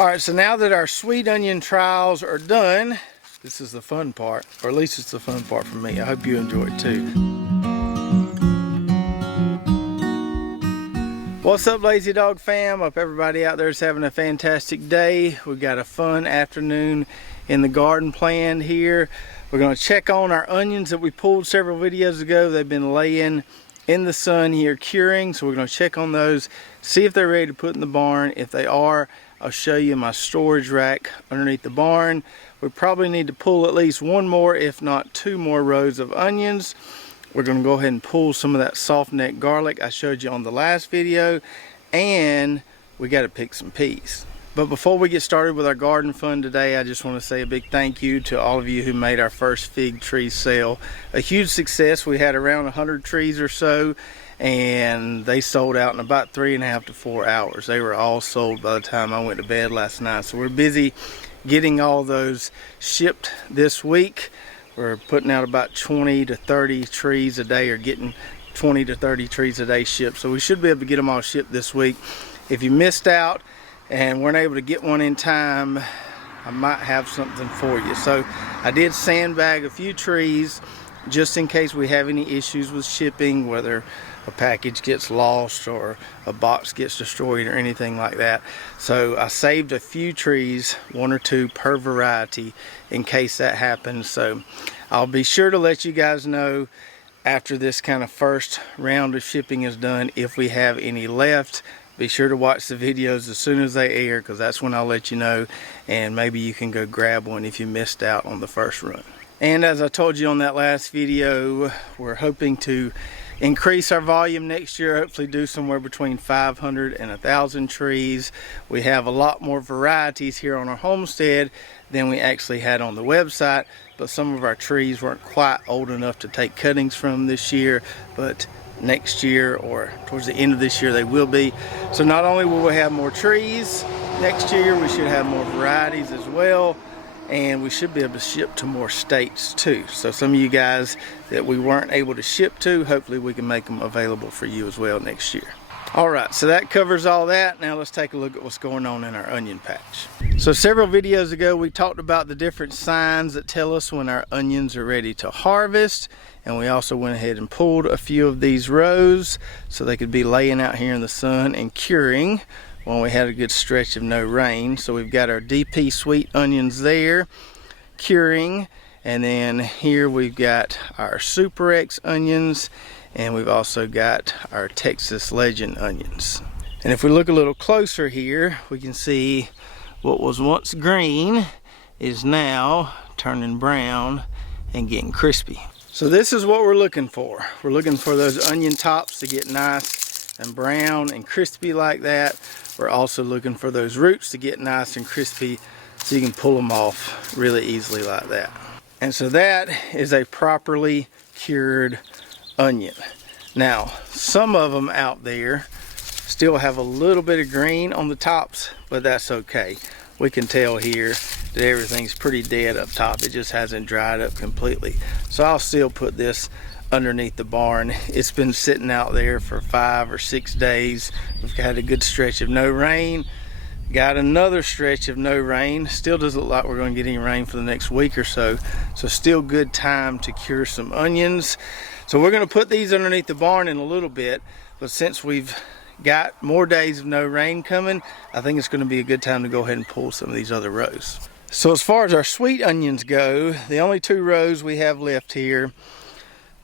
Alright, so now that our sweet onion trials are done, this is the fun part, or at least it's the fun part for me. I hope you enjoy it too. What's up, Lazy Dog fam? Hope everybody out there is having a fantastic day. We've got a fun afternoon in the garden planned here. We're going to check on our onions that we pulled several videos ago. They've been laying in the sun here curing, so we're going to check on those, see if they're ready to put in the barn. If they are, I'll show you my storage rack underneath the barn. We probably need to pull at least one more, if not two more rows of onions. We're going to go ahead and pull some of that soft neck garlic I showed you on the last video, and we got to pick some peas. But before we get started with our garden fun today, I just want to say a big thank you to all of you who made our first fig tree sale a huge success. We had around 100 trees or so, and they sold out in about 3.5 to 4 hours. They were all sold by the time I went to bed last night. So we're busy getting all those shipped this week. We're putting out about 20 to 30 trees a day, or getting 20 to 30 trees a day shipped. So we should be able to get them all shipped this week. If you missed out and weren't able to get one in time, I might have something for you. So I did sandbag a few trees just in case we have any issues with shipping, whether a package gets lost or a box gets destroyed or anything like that. So I saved a few trees, 1 or 2 per variety, in case that happens. So I'll be sure to let you guys know after this kind of first round of shipping is done if we have any left. Be sure to watch the videos as soon as they air, because that's when I'll let you know, and maybe you can go grab one if you missed out on the first run. And as I told you on that last video, we're hoping to increase our volume next year, hopefully do somewhere between 500 and 1,000 trees. We have a lot more varieties here on our homestead than we actually had on the website, but some of our trees weren't quite old enough to take cuttings from this year, but next year or towards the end of this year they will be. So not only will we have more trees next year, we should have more varieties as well, and we should be able to ship to more states too. So some of you guys that we weren't able to ship to, hopefully we can make them available for you as well next year. Alright, so that covers all that. Now let's take a look at what's going on in our onion patch. So several videos ago we talked about the different signs that tell us when our onions are ready to harvest, and we also went ahead and pulled a few of these rows so they could be laying out here in the sun and curing when we had a good stretch of no rain. So we've got our DP sweet onions there curing, and then here we've got our Super X onions, and we've also got our Texas Legend onions. And if we look a little closer here, we can see what was once green is now turning brown and getting crispy. So this is what we're looking for. We're looking for those onion tops to get nice and brown and crispy like that. We're also looking for those roots to get nice and crispy so you can pull them off really easily like that. And so that is a properly cured onion. Now, some of them out there still have a little bit of green on the tops, but that's okay. We can tell here that everything's pretty dead up top. It just hasn't dried up completely. So I'll still put this underneath the barn. It's been sitting out there for 5 or 6 days. We've had a good stretch of no rain. Got another stretch of no rain. Still doesn't look like we're going to get any rain for the next week or so. So still good time to cure some onions. So we're going to put these underneath the barn in a little bit, but since we've got more days of no rain coming, I think it's going to be a good time to go ahead and pull some of these other rows. So as far as our sweet onions go, the only 2 rows we have left here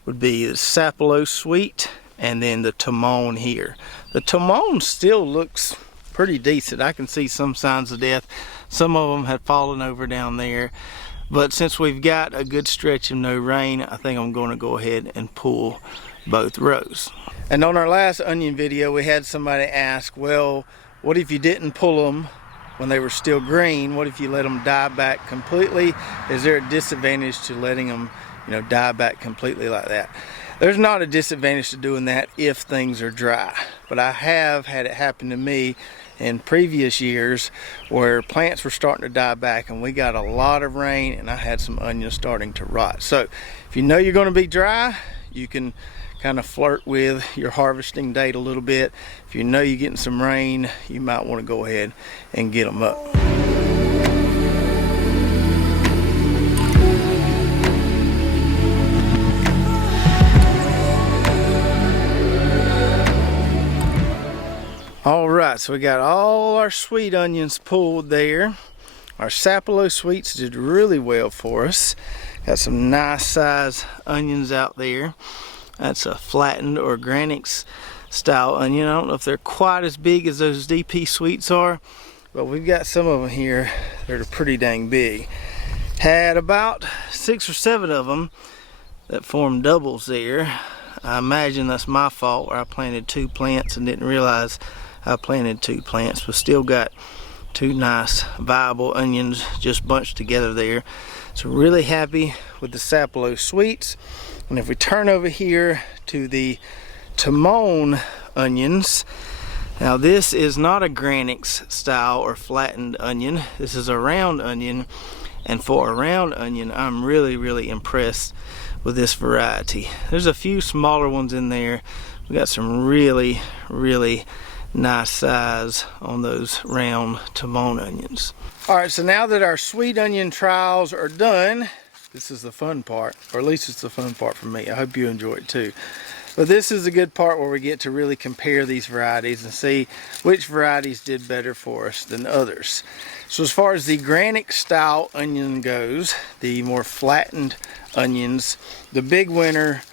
would be the Sapelo Sweet and then the Timon here. The Timon still looks pretty decent. I can see some signs of death. Some of them have fallen over down there. But since we've got a good stretch of no rain, I think I'm going to go ahead and pull both rows. And on our last onion video, we had somebody ask, well, what if you didn't pull them when they were still green? What if you let them die back completely? Is there a disadvantage to letting them, die back completely like that? There's not a disadvantage to doing that if things are dry, but I have had it happen to me in previous years where plants were starting to die back and we got a lot of rain and I had some onions starting to rot. So if you know you're going to be dry, you can kind of flirt with your harvesting date a little bit. If you know you're getting some rain, you might want to go ahead and get them up. Alright, so we got all our sweet onions pulled there. Our sapelo sweets did really well for us. Got some nice size onions out there. That's a flattened organics style onion. I don't know if they're quite as big as those DP sweets are, but we've got some of them here that are pretty dang big. Had about 6 or 7 of them that formed doubles there. I imagine that's my fault, where I planted 2 plants and didn't realize I planted 2 plants, but still got 2 nice viable onions just bunched together there. So really happy with the sapelo sweets. And if we turn over here to the Timon onions, now this is not a Granix style or flattened onion. This is a round onion, and for a round onion, I'm really impressed with this variety. There's a few smaller ones in there. We got some really nice size on those round Timon onions. Alright, so now that our sweet onion trials are done, this is the fun part, or at least it's the fun part for me. I hope you enjoy it too. But this is a good part where we get to really compare these varieties and see which varieties did better for us than others. So as far as the Granix style onion goes, the more flattened onions, the big winner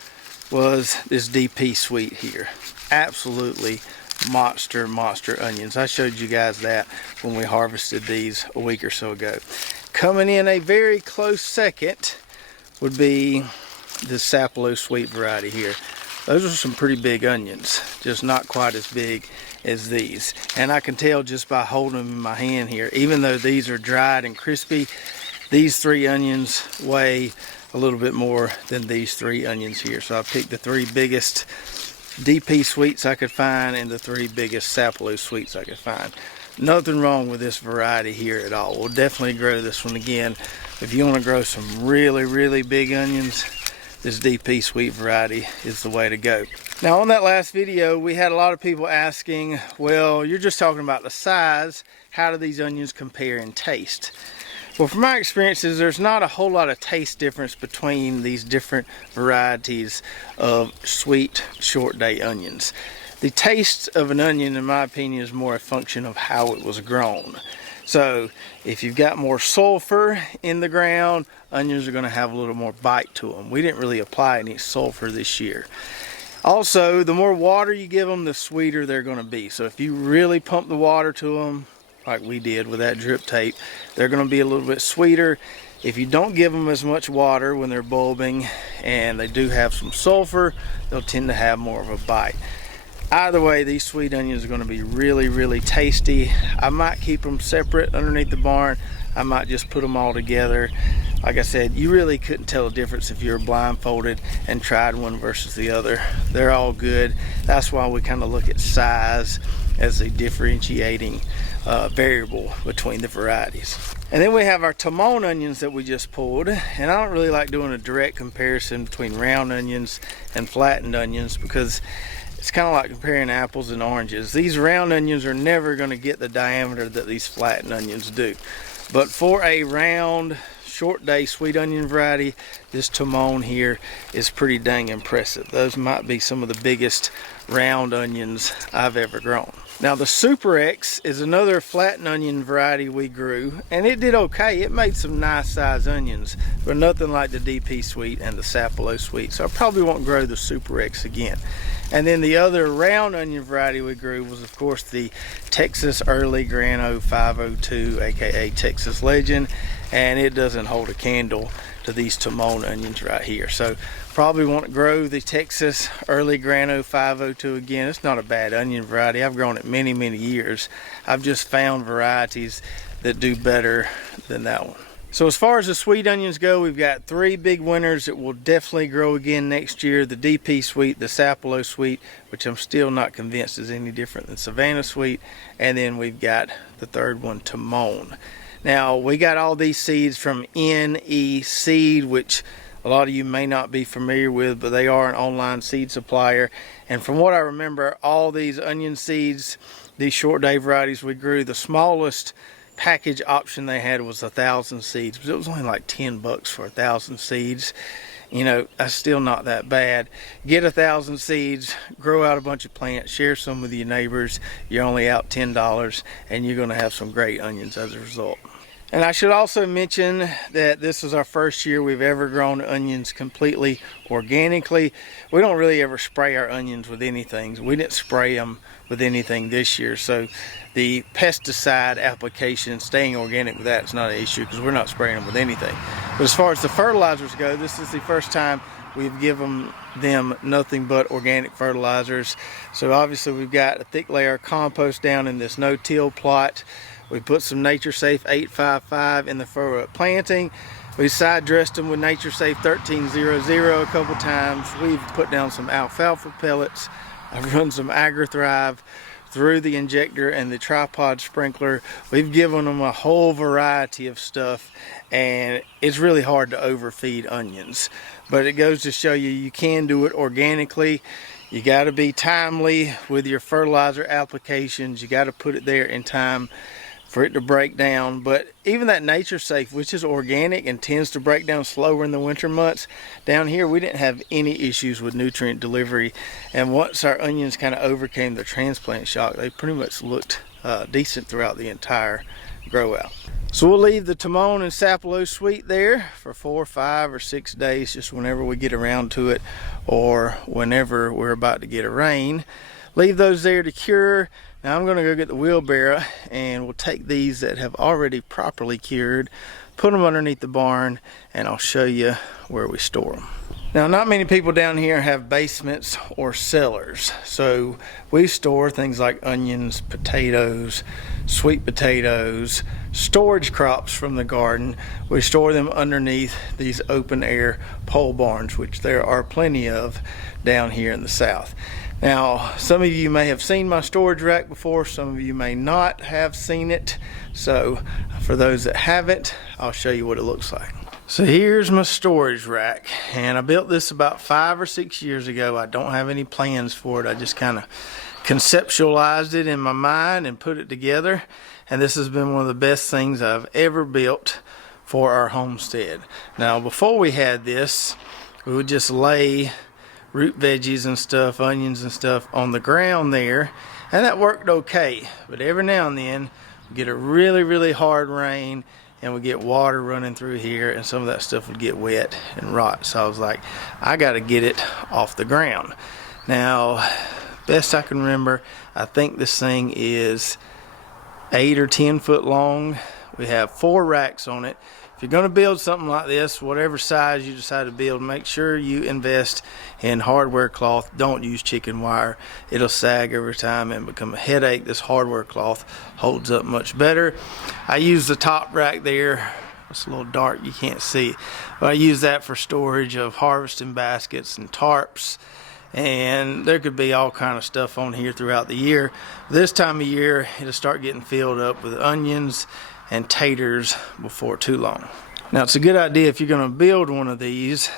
was this DP sweet here. Absolutely monster onions. I showed you guys that when we harvested these a week or so ago. Coming in a very close second would be the sapelo sweet variety here. Those are some pretty big onions, just not quite as big as these. And I can tell just by holding them in my hand here, even though these are dried and crispy, these 3 onions weigh a little bit more than these 3 onions here. So I picked the 3 biggest DP sweets I could find and the 3 biggest sapelo sweets I could find. Nothing wrong with this variety here at all. We'll definitely grow this one again. If you want to grow some really big onions, this DP sweet variety is the way to go. Now on that last video, we had a lot of people asking, well, you're just talking about the size. How do these onions compare in taste? Well, from my experiences, there's not a whole lot of taste difference between these different varieties of sweet short day onions. The taste of an onion, in my opinion, is more a function of how it was grown. So if you've got more sulfur in the ground, onions are going to have a little more bite to them. We didn't really apply any sulfur this year. Also, the more water you give them, the sweeter they're going to be. So if you really pump the water to them, like we did with that drip tape, they're going to be a little bit sweeter. If you don't give them as much water when they're bulbing and they do have some sulfur, they'll tend to have more of a bite. Either way, these sweet onions are going to be really tasty. I might keep them separate underneath the barn. I might just put them all together. Like I said, you really couldn't tell a difference if you were blindfolded and tried one versus the other. They're all good. That's why we kind of look at size as a differentiating variable between the varieties. And then we have our Timon onions that we just pulled. And I don't really like doing a direct comparison between round onions and flattened onions, because it's kind of like comparing apples and oranges. These round onions are never going to get the diameter that these flattened onions do. But for a round, short day sweet onion variety, this Timon here is pretty dang impressive. Those might be some of the biggest round onions I've ever grown. Now the Super X is another flattened onion variety we grew, and it did okay. It made some nice size onions, but nothing like the DP sweet and the sapelo sweet. So I probably won't grow the Super X again. And then the other round onion variety we grew was, of course, the Texas Early Grano 502, aka Texas Legend, and it doesn't hold a candle to these Timon onions right here. So probably won't grow the Texas Early Grano 502 again. It's not a bad onion variety. I've grown it many years. I've just found varieties that do better than that one. So as far as the sweet onions go, we've got 3 big winners that will definitely grow again next year. The DP sweet, the sapelo sweet, which I'm still not convinced is any different than Savannah sweet, and then we've got the 3rd one, Timon. Now we got all these seeds from NE Seed, which a lot of you may not be familiar with, but they are an online seed supplier. And from what I remember, all these onion seeds, these short day varieties we grew, the smallest package option they had was 1,000 seeds, but it was only like $10 for 1,000 seeds. you know, that's still not that bad. Get 1,000 seeds, grow out a bunch of plants, share some with your neighbors. You're only out $10, and you're going to have some great onions as a result. And I should also mention that this is our first year we've ever grown onions completely organically. We don't really ever spray our onions with anything. We didn't spray them with anything this year. So the pesticide application, staying organic with that is not an issue because we're not spraying them with anything. But as far as the fertilizers go, this is the first time we've given them nothing but organic fertilizers. So obviously we've got a thick layer of compost down in this no-till plot. We put some Nature Safe 855 in the for planting. We side dressed them with Nature Safe 1300 a couple times. We've put down some alfalfa pellets. I've run some AgriThrive through the injector and the tripod sprinkler. We've given them a whole variety of stuff, and it's really hard to overfeed onions. But it goes to show you, you can do it organically. You got to be timely with your fertilizer applications. You got to put it there in time for it to break down. But even that Nature Safe, which is organic and tends to break down slower in the winter months, down here we didn't have any issues with nutrient delivery. And once our onions kind of overcame the transplant shock, they pretty much looked decent throughout the entire grow out. So we'll leave the Timon and Sapelo Sweet there for 4, 5, or 6 days, just whenever we get around to it or whenever we're about to get a rain. Leave those there to cure. Now I'm going to go get the wheelbarrow, and we'll take these that have already properly cured, put them underneath the barn, and I'll show you where we store them. Now, not many people down here have basements or cellars, so we store things like onions, potatoes, sweet potatoes, storage crops from the garden. We store them underneath these open air pole barns, which there are plenty of down here in the south. Now, some of you may have seen my storage rack before, some of you may not have seen it. So for those that haven't, I'll show you what it looks like. So here's my storage rack, and I built this about 5 or 6 years ago. I don't have any plans for it. I just kind of conceptualized it in my mind and put it together. And this has been one of the best things I've ever built for our homestead. Now, before we had this, we would just lay root veggies and stuff, onions and stuff on the ground there, and that worked okay. But every now and then we get a really hard rain and we get water running through here, and some of that stuff would get wet and rot. So I was like, I got to get it off the ground. Now, best I can remember, I think this thing is 8 or 10 foot long. We have 4 racks on it. If you're going to build something like this, whatever size you decide to build, make sure you invest in hardware cloth. Don't use chicken wire. It'll sag every time and become a headache. This hardware cloth holds up much better. I use the top rack there. It's a little dark, you can't see. But I use that for storage of harvesting baskets and tarps. And there could be all kind of stuff on here throughout the year. This time of year, it'll start getting filled up with onions and taters before too long. Now, it's a good idea if you're going to build one of these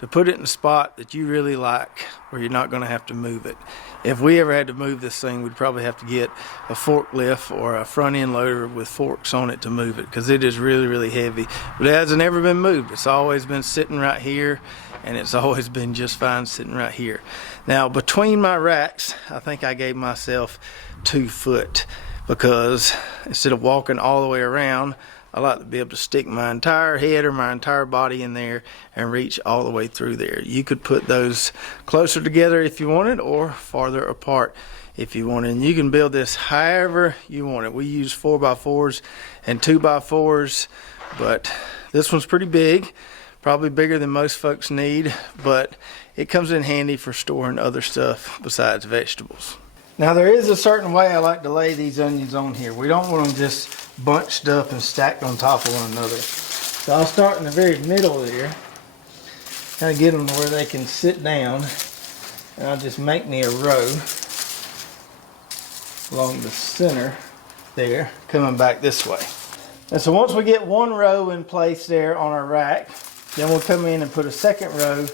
to put it in a spot that you really like where you're not going to have to move it. If we ever had to move this thing, we'd probably have to get a forklift or a front end loader with forks on it to move it, because it is really heavy. But it hasn't ever been moved. It's always been sitting right here, and it's always been just fine sitting right here. Now, between my racks, I think I gave myself 2 foot, because instead of walking all the way around, I like to be able to stick my entire head or my entire body in there and reach all the way through there. You could put those closer together if you wanted, or farther apart if you wanted. And you can build this however you want it. We use 4x4s and 2x4s, but this one's pretty big, probably bigger than most folks need, but it comes in handy for storing other stuff besides vegetables. Now, there is a certain way I like to lay these onions on here. We don't want them just bunched up and stacked on top of one another. So I'll start in the very middle there, kind of get them to where they can sit down, and I'll just make me a row along the center there, coming back this way. And so once we get one row in place there on our rack, then we'll come in and put a second row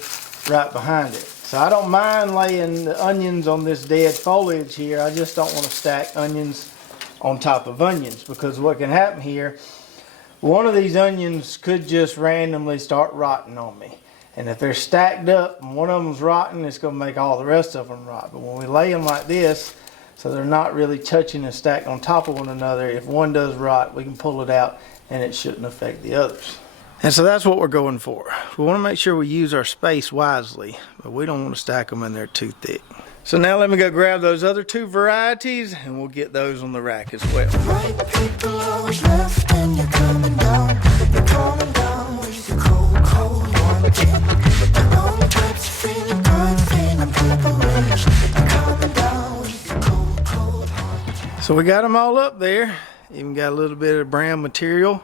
right behind it. So I don't mind laying the onions on this dead foliage here. I just don't want to stack onions on top of onions, because what can happen here, one of these onions could just randomly start rotting on me. And if they're stacked up and one of them's rotten, it's gonna make all the rest of them rot. But when we lay them like this, so they're not really touching and stacked on top of one another, if one does rot, we can pull it out and it shouldn't affect the others. And so that's what we're going for. We want to make sure we use our space wisely, but we don't want to stack them in there too thick. So now let me go grab those other 2 varieties and we'll get those on the rack as well. Right people always left and you're coming down. You're coming down with your cold, cold one. The wrong types feeling good, feeling purplish. You're coming down with your cold, cold one. So we got them all up there. Even got a little bit of brown material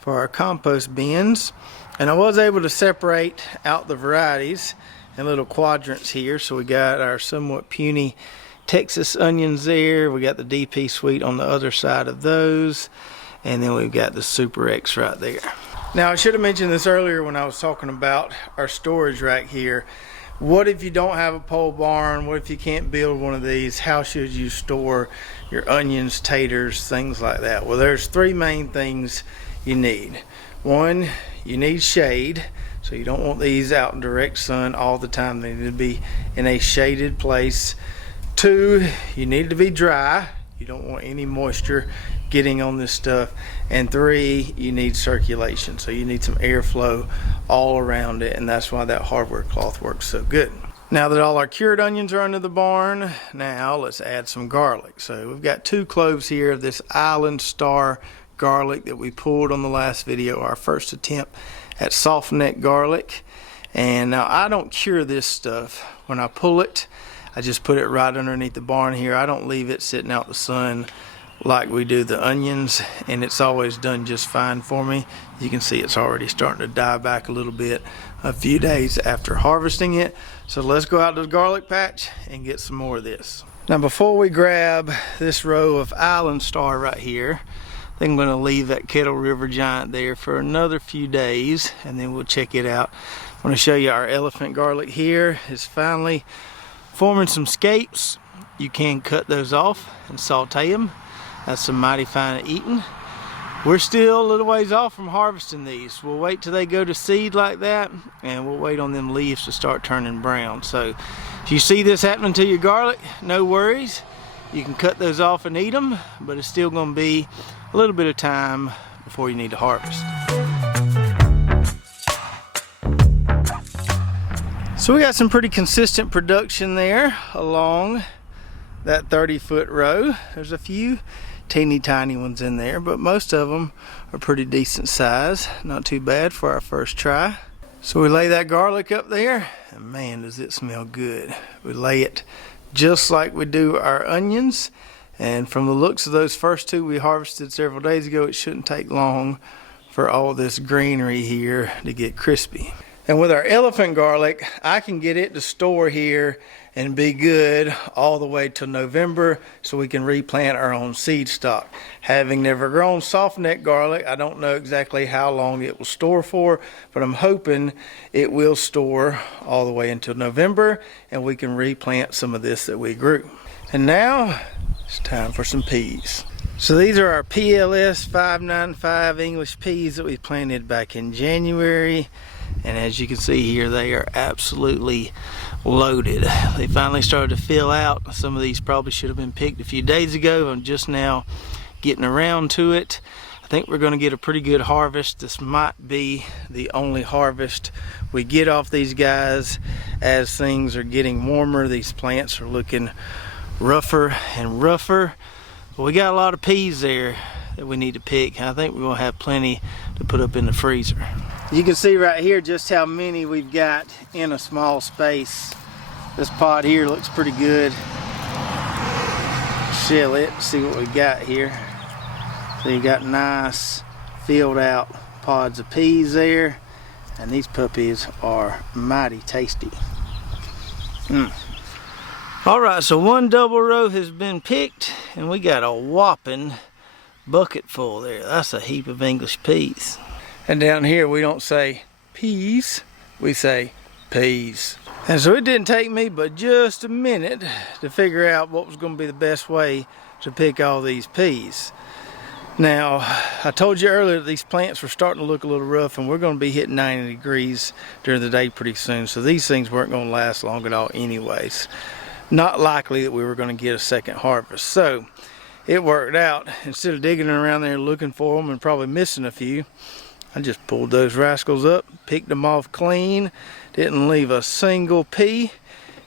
for our compost bins. And I was able to separate out the varieties in little quadrants here. So we got our somewhat puny Texas onions there. We got the DP Sweet on the other side of those. And then we've got the Super X right there. Now I should have mentioned this earlier when I was talking about our storage rack here. What if you don't have a pole barn? What if you can't build one of these? How should you store your onions, taters, things like that? Well, there's 3 main things you need. 1, you need shade. So you don't want these out in direct sun all the time. They need to be in a shaded place. 2, you need to be dry. You don't want any moisture getting on this stuff. And 3, you need circulation. So you need some airflow all around it, and that's why that hardware cloth works so good. Now that all our cured onions are under the barn, now let's add some garlic. So we've got 2 cloves here of this Island Star garlic that we pulled on the last video, our first attempt at soft neck garlic. And now I don't cure this stuff. When I pull it, I just put it right underneath the barn here. I don't leave it sitting out in the sun like we do the onions, and it's always done just fine for me. You can see it's already starting to die back a little bit a few days after harvesting it. So let's go out to the garlic patch and get some more of this. Now before we grab this row of Island Star right here, I think I'm going to leave that Kettle River Giant there for another few days and then we'll check it out. I want to show you our elephant garlic here is finally forming some scapes. You can cut those off and saute them. That's some mighty fine eating. We're still a little ways off from harvesting these. We'll wait till they go to seed like that, and we'll wait on them leaves to start turning brown. So if you see this happening to your garlic, no worries. You can cut those off and eat them, but it's still going to be a little bit of time before you need to harvest. So we got some pretty consistent production there along that 30-foot row. There's a few teeny tiny ones in there, but most of them are pretty decent size. Not too bad for our first try. So we lay that garlic up there, and man, does it smell good. We lay it just like we do our onions, and from the looks of those first 2 we harvested several days ago, it shouldn't take long for all this greenery here to get crispy. And with our elephant garlic, I can get it to store here and be good all the way till November, so we can replant our own seed stock. Having never grown soft neck garlic, I don't know exactly how long it will store for, but I'm hoping it will store all the way until November and we can replant some of this that we grew. And now it's time for some peas. So these are our PLS 595 English peas that we planted back in January. And as you can see here, they are absolutely loaded. They finally started to fill out. Some of these probably should have been picked a few days ago. I'm just now getting around to it. I think we're going to get a pretty good harvest. This might be the only harvest we get off these guys. As things are getting warmer, these plants are looking rougher and rougher. But we got a lot of peas there that we need to pick. I think we're going to have plenty to put up in the freezer. You can see right here just how many we've got in a small space. This pod here looks pretty good. Shell it, see what we got here. So you got nice filled out pods of peas there, and these puppies are mighty tasty. Alright, so 1 double row has been picked, and we got a whopping bucket full there. That's a heap of English peas. And down here we don't say peas, we say peas. And so it didn't take me but just a minute to figure out what was going to be the best way to pick all these peas. Now, I told you earlier that these plants were starting to look a little rough, and we're going to be hitting 90 degrees during the day pretty soon, so these things weren't going to last long at all anyways. Not likely that we were going to get a second harvest. So it worked out. Instead of digging around there looking for them and probably missing a few, I just pulled those rascals up, picked them off clean, didn't leave a single pea,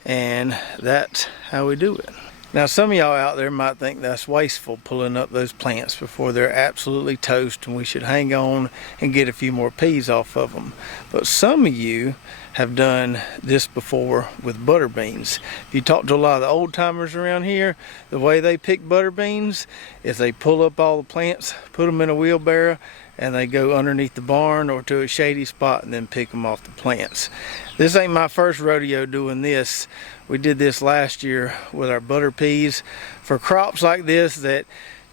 and that's how we do it. Now, some of y'all out there might think that's wasteful, pulling up those plants before they're absolutely toast and we should hang on and get a few more peas off of them. But some of you have done this before with butter beans. If you talk to a lot of the old timers around here, the way they pick butter beans is they pull up all the plants, put them in a wheelbarrow, and they go underneath the barn or to a shady spot and then pick them off the plants. This ain't my first rodeo doing this. We did this last year with our butter peas. For crops like this that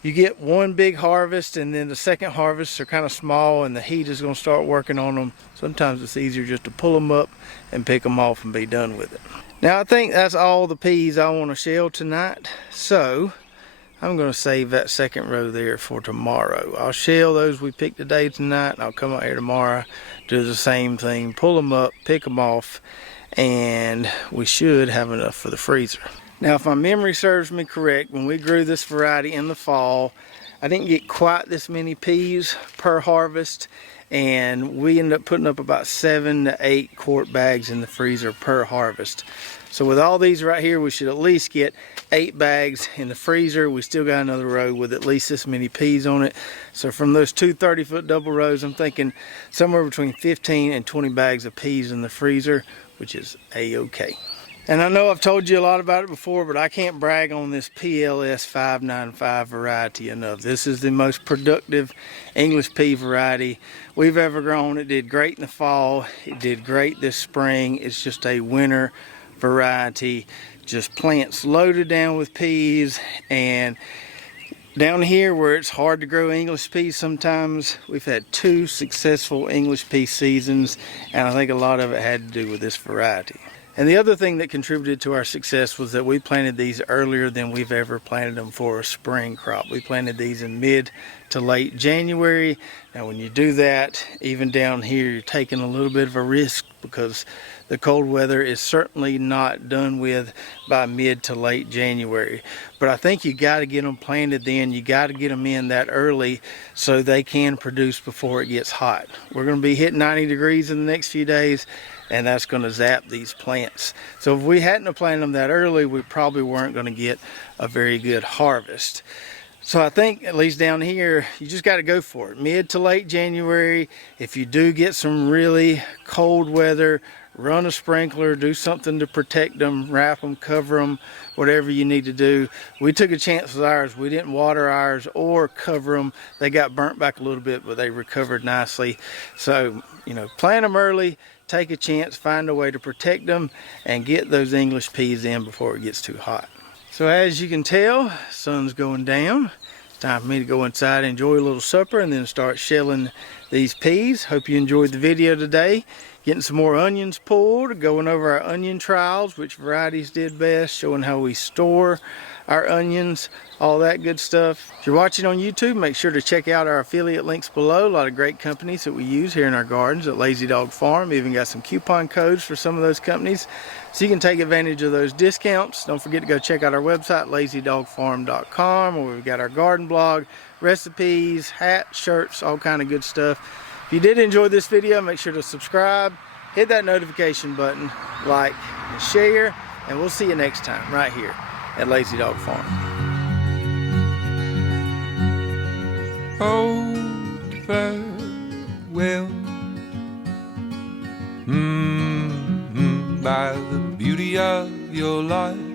you get one big harvest and then the second harvests are kind of small and the heat is going to start working on them, sometimes it's easier just to pull them up and pick them off and be done with it. Now, I think that's all the peas I want to shell tonight, so I'm going to save that second row there for tomorrow. I'll shell those we picked today tonight, and I'll come out here tomorrow, do the same thing, pull them up, pick them off, and we should have enough for the freezer. Now, if my memory serves me correct, when we grew this variety in the fall, I didn't get quite this many peas per harvest, and we ended up putting up about 7 to 8 quart bags in the freezer per harvest. So with all these right here, we should at least get 8 bags in the freezer. We still got another row with at least this many peas on it. So from those two 30-foot double rows, I'm thinking somewhere between 15 and 20 bags of peas in the freezer, which is a-okay. And I know I've told you a lot about it before, but I can't brag on this PLS 595 variety enough. This is the most productive English pea variety we've ever grown. It did great in the fall. It did great this spring. It's just a winter variety. Just plants loaded down with peas. And down here where it's hard to grow English peas sometimes, we've had 2 successful English pea seasons, and I think a lot of it had to do with this variety. And the other thing that contributed to our success was that we planted these earlier than we've ever planted them for a spring crop. We planted these in mid to late January. Now when you do that, even down here, you're taking a little bit of a risk because the cold weather is certainly not done with by mid to late January. But I think you got to get them planted then. You got to get them in that early so they can produce before it gets hot. We're going to be hitting 90 degrees in the next few days, and that's going to zap these plants. So if we hadn't planted them that early, we probably weren't going to get a very good harvest. So I think, at least down here, you just got to go for it. Mid to late January, if you do get some really cold weather, run a sprinkler, do something to protect them, wrap them, cover them, whatever you need to do. We took a chance with ours. We didn't water ours or cover them. They got burnt back a little bit, but they recovered nicely. So, you know, plant them early, take a chance, find a way to protect them, and get those English peas in before it gets too hot. So as you can tell, sun's going down. It's time for me to go inside, enjoy a little supper, and then start shelling these peas. Hope you enjoyed the video today. Getting some more onions pulled, going over our onion trials, which varieties did best, showing how we store our onions, all that good stuff. If you're watching on YouTube, make sure to check out our affiliate links below. A lot of great companies that we use here in our gardens at Lazy Dog Farm. Even got some coupon codes for some of those companies, so you can take advantage of those discounts. Don't forget to go check out our website, lazydogfarm.com, where we've got our garden blog, recipes, hats, shirts, all kind of good stuff. If you did enjoy this video, make sure to subscribe, hit that notification button, like, and share, and we'll see you next time right here at Lazy Dog Farm. Oh, farewell, by the beauty of your life.